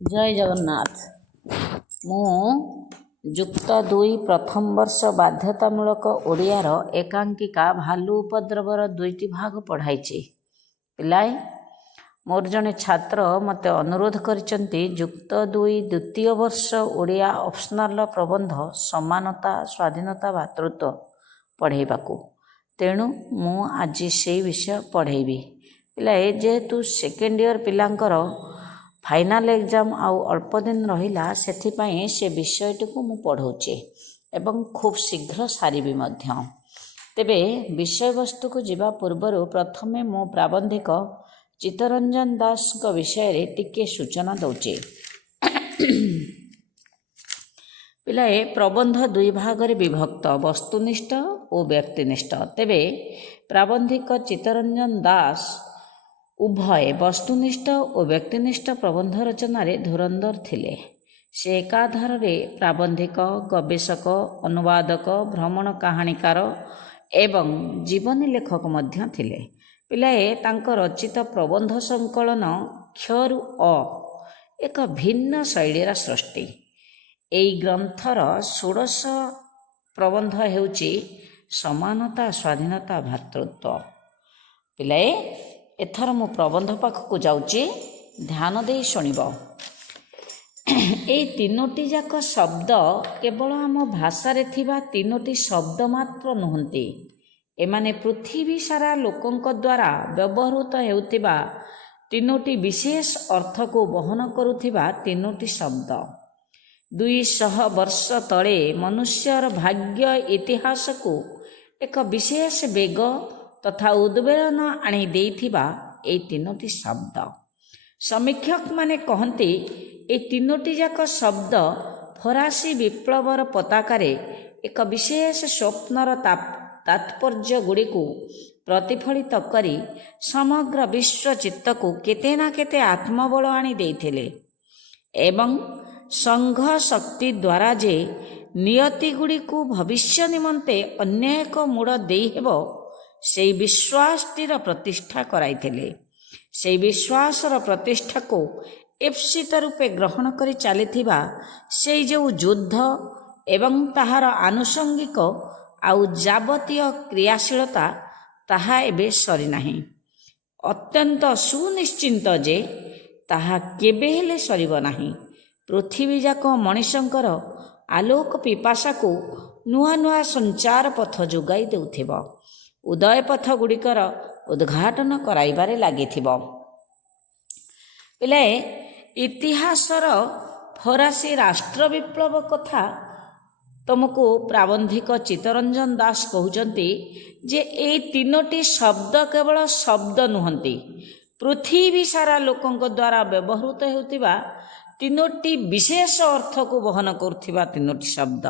जय जगन्नाथ। मु जुक्त 2 प्रथम वर्ष बाध्यतामूलक ओडियार एकांकिका भालू उपद्रवर 2टी भाग पढ़ाई। पिलाए मोर जड़े छात्र मते अनुरोध करिसेंती जुक्त 2 द्वितीय वर्ष ओडिया ऑप्शनल प्रबंध समानता स्वाधीनता भातृत्व पढ़ेबाकू। तेणु मु आज से विषय पढ़ेबी। पिलाए जेहेतु सेकेंड ईयर पिलांकर फाइनाल एग्जाम आउ अल्प दिन रहिला सेथिपाई से विषयटी को मु पढ़ौचे एवं खूब शीघ्र सारिबी मध्य। तेबे विषय वस्तु को जीवा पूर्वर प्रथमे मो प्राबंधिक चित्तरंजन दास को विषय रे टिके सूचना दौचे। पिलाए प्रबंध 2 भाग रे विभक्त वस्तुनिष्ठ और व्यक्तिनिष्ठ। तेबे प्राबंधिक चित्तरंजन दास उभय वस्तुनिष्ठ और व्यक्तिनिष्ठ प्रबंध रचना रे धुरंधर थिले। से एकाधार रे प्राबंधिक गवेषक अनुवादक भ्रमण कहानीकार एवं जीवनी लेखक मध्य थिले। पिलाए तांक रचित प्रबंध संकलन क्षरु अ एक भिन्न शैलीर सृष्टि। एई ग्रंथर 16 प्रबंध हेउची समानता स्वाधीनता भातृत्व। पिलाए एथर मु प्रबंध पाखक जाऊँगी, ध्यान दे शुणिब। एई 3टी जाक शब्द केवल आम भाषा रे थिबा 3टी शब्द मात्र नुहंती। एमाने पृथ्वी सारा लोकंक द्वारा व्यवहृत हेउथिबा 3टी विशेष अर्थ को बहन करुथिबा 3टी शब्द। 200 वर्ष तले मनुष्यर भाग्य इतिहास को एक विशेष वेग तथा उद्वेलन आनी देइथिबा ए 3टी शब्द। समीक्षक माने कहते ए 3टी जाक शब्द फरासी विप्लवर पताकारे एक विशेष स्वप्नर तात्पर्य गुड़ी को प्रतिफलित करी समग्र विश्व चित्त को केते ना केते आत्मबल आनी देइथिले एवं संघ शक्ति द्वारा जे नियति गुड़ी को भविष्य निमंते अन्य एक मूड़ देई हेबो से विश्वासटीर प्रतिष्ठा कराइथिले। से विश्वासर प्रतिष्ठा को एप्सित रूपे ग्रहण करी चलीथिबा से जो युद्ध एवं ताहार आनुषंगिक आउ जाबतीय क्रियाशीलता ताहा एबे सरी नाही। अत्यंत सुनिश्चिंत जे ताहा केबे हेले सरीब नाही। पृथ्वी जाक मनीषंकर आलोक पिपासा को नुआ नुआ संचार पथ जोगाई देउथिबो। उदय पथ गुड़िकर उद्घाटन कराइबारे लागिथिबो। पिलाए इतिहासर फरासी राष्ट्र विप्लव कथा तुमको प्राबंधिक चित्तरंजन दास कहउचंती जे ए 3टी शब्द केवल शब्द नुहंती। पृथ्वी सारा लोकंक द्वारा व्यवहृत हेउथिबा 3टी विशेष अर्थ को बहन करुथिबा 3टी शब्द।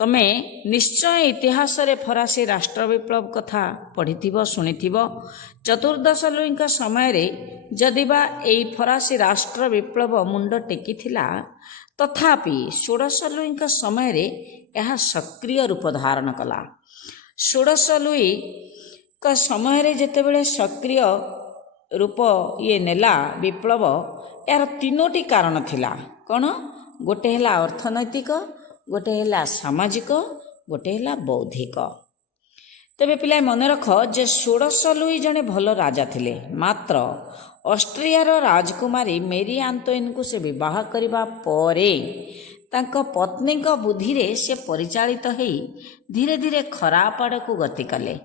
तमे निश्चय इतिहास रे फरासी राष्ट्र विप्लव कथा पढ़िथिबो सुनिथिबो। चतुर्दश लुईका समय रे जदिबा एई फरासी राष्ट्र विप्लव मुंड टेकिथिला तथापि 16 लुईका समय रे यह सक्रिय रूप धारण कला। 16 लुई का समय रे जेतेबेले सक्रिय रूप ये नेला विप्लव यार 3टी कारण थिला। कौन? गोटे हैला अर्थनैतिक, गोटे हैला सामाजिक, गोटे हैला बौद्धिक। तेबे पिलाए मन रख जे 16 लुई जने भल राजा थिले। मात्र ऑस्ट्रियार राजकुमारी मेरी आंतोइन को से विवाह करिबा परे तांको पत्नी को बुद्धि रे से परिचालित हेई धीरे धीरे खराब आड़ को गति कले।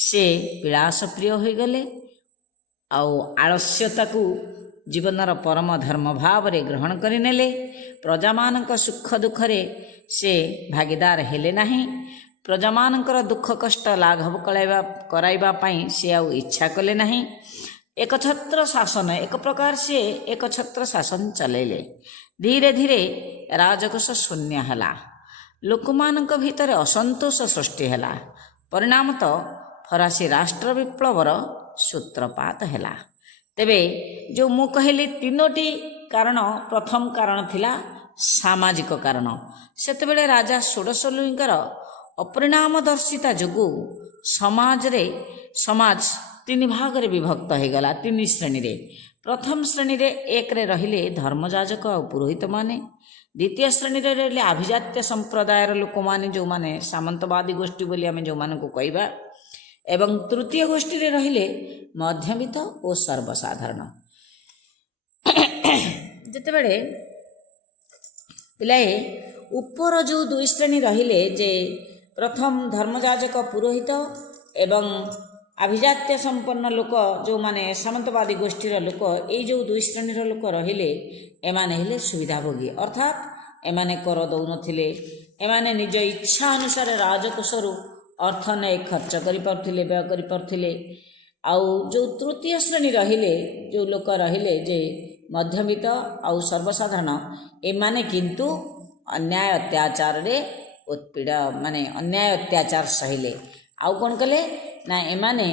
से विलास प्रिय होई गले आउ आलस्यता को जीवनर परम धर्म भाव रे ग्रहण करि नेले। प्रजामानक सुख दुख रे से भागीदार हेले नाही। प्रजामानकर दुख कष्ट लाघव कराइबा पई से आउ इच्छा कले नाही। एकछत्र शासन एक प्रकार से एकछत्र शासन चलेले। धीरे धीरे राजकोष शून्य हला। लोकमानक भितर असंतोष सृष्टि हला। परिणामत फरासी राष्ट्र विप्लवर सूत्रपात हला। तेबे जो मु कहली 3टी कारण, प्रथम कारण थिला सामाजिक कारण। सेतेबेले राजा 16 लुईंकर अपरिणामदर्शिता जोगु समाज 3 भाग रे विभक्त हो गला 3 श्रेणी रे। प्रथम श्रेणी रे एक रे रहिले धर्मजाजक और पुरोहित माने, द्वितीय श्रेणी रे रहिले अभिजात्य संप्रदायर लोक माने जो माने सामंतवादी गोष्ठी बोली आमे जो मान को कहबा, एवं तृतीय गोष्ठी रे रहिले मध्यवित्त और सर्वसाधारण। जेते बेले पिलाए ऊपर जो दुई श्रेणी रहिले जे प्रथम धर्मजाजक पुरोहित एवं अभिजात्य संपन्न लोक जो माने सामंतवादी गोष्ठीर लोक, ये जो दुई श्रेणीर लोक रहिले एमाने हेले सुविधाभोगी, अर्थात एमाने कर दौनथिले, एमाने निज इच्छा अनुसार राजकोषरु अर्थ नहीं खर्च करि पारुथिले, व्यय करि पारुथिले। आउ जो तृतीय श्रेणी रहिले जो लोक रहिले जे मध्यवित्त आउ सर्वसाधारण, एमाने किंतु अन्याय अत्याचार रे उत्पीड़ा माने अन्याय अत्याचार सहिले। आउ कौन कले ना एमाने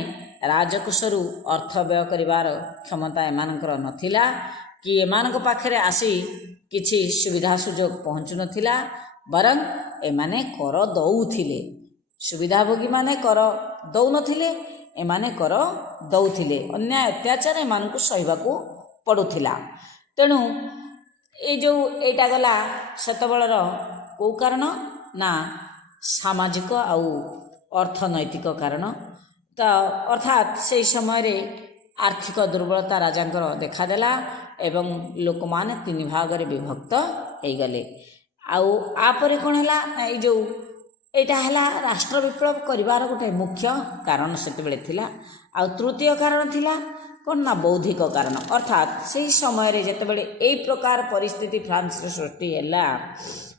राजकोषरु अर्थ व्यय करिवार क्षमता एमानकर नथिला कि एमानक पाखरे आसी किछि सुविधा सुजोग पहुँचु नथिला, बरं एमाने कर दौथिले। सुविधाभोगी माने कर दौनथिले, एमाने कर दौथिले, अन्याय अत्याचार एमानकु सहिबाकु पड़ुथिला। तेणु ए जो एटा गला सेतबेलर को कारण ना सामाजिक आउ अर्थनैतिक कारण, तो अर्थात से समय रे आर्थिक दुर्बलता राजांकर देखादेला एवं लोक माने तीन भाग रे विभक्त हो गले। आउ आपरे कोन हला ए जो एटा हला राष्ट्र विप्लव करिवार गोटे मुख्य कारण सेतबेले थिला। आउ तृतीय कारण थिला कौन ना बौद्धिक कारण, अर्थात से समय रे जेतेबेले एई प्रकार परिस्थिति फ्रांस रे सृष्टि हैला,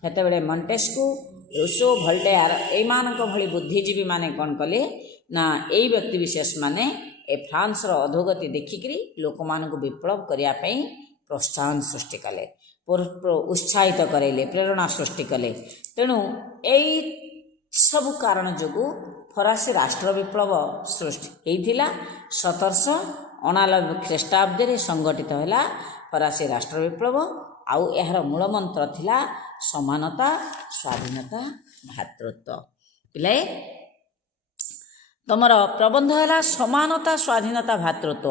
हेतेबेले मॉन्टेस्क्यू, रूसो, वोल्टेयर एमानक भली बुद्धिजीवी माने कौन कले ना एई व्यक्ति विशेष माने ए फ्रांस रो अधोगति देखिकरी लोक मानक विप्लव करिया पई प्रोत्साहन सृष्टि कले, उत्साहित करेले, प्रेरणा सृष्टि कले। तेणु एई सब कारण जोगु फरासी राष्ट्र विप्लव सृष्टि होइथिला। 1789 ख्रीष्टाब्द रे संगठित होला फरासी राष्ट्र विप्लव। आउ एहार मूल मंत्र थिला समानता, स्वाधीनता, भातृत्व। पिलाए तमर प्रबंध है समानता, स्वाधीनता, भातृत्व।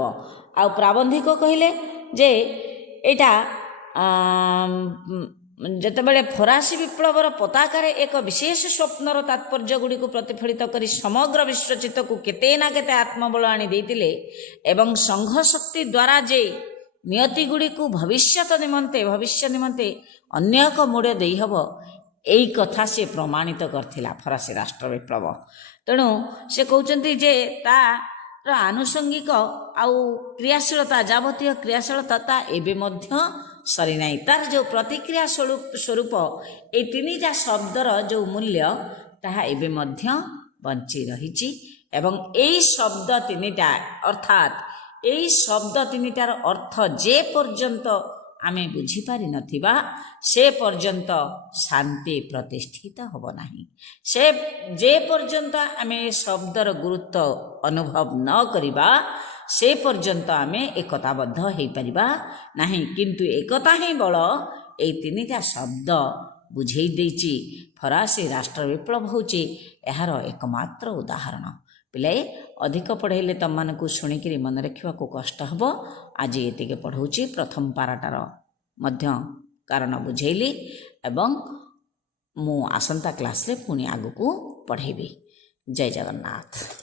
आउ प्राबंधिक कहले जे एटा जेतेबेले फरासी विप्लवर पताकार एक विशेष स्वप्नर तात्पर्य गुड़ी को प्रतिफलित करी समग्र विश्वचित्त को केते ना केते आत्मबल आनी देतिले एवं संघ शक्ति द्वारा जे नियति गुड़ी को भविष्य निमंते अन्य एक मोड़ दे हब, यही कथा से प्रमाणित करथिला फरासी राष्ट्र विप्लव। तेणु से कहते जे तार आनुषंगिक आउ क्रियाशीलता, जावतीय क्रियाशीलता एबे मध्य सरी नहीं। तार जो प्रतिक्रिया स्वरूप ये तीनिटा शब्दर जो मूल्य ताहा एबे मध्य बंची रहिछि एवं एई शब्द तीनिटा अर्थात एई शब्द तीनिटार अर्थ जे पर्यंत आमे बुझी पारि नथिबा से पर्यंत शांति प्रतिष्ठित होब नाही। से जे पर्यंत आमे शब्दर गुरुत्व अनुभव न करिबा से पर्यंत आमे एकताबद्ध हो पारिबा नाही। किंतु एकता ही बल ए तीनिटा शब्द बुझेई देछि। फरासी राष्ट्र विप्लव होछि एहार एकमात्र उदाहरण। पिलाए अधिक पढ़ेले तम मानकु शुणिकी मन रखा कष्ट हम। आज ये पढ़ाऊँगी प्रथम पाराटार मध्य कारण बुझेली एवं मु आसंता क्लास रे पुणी आगु को पढ़ेबी। जय जगन्नाथ।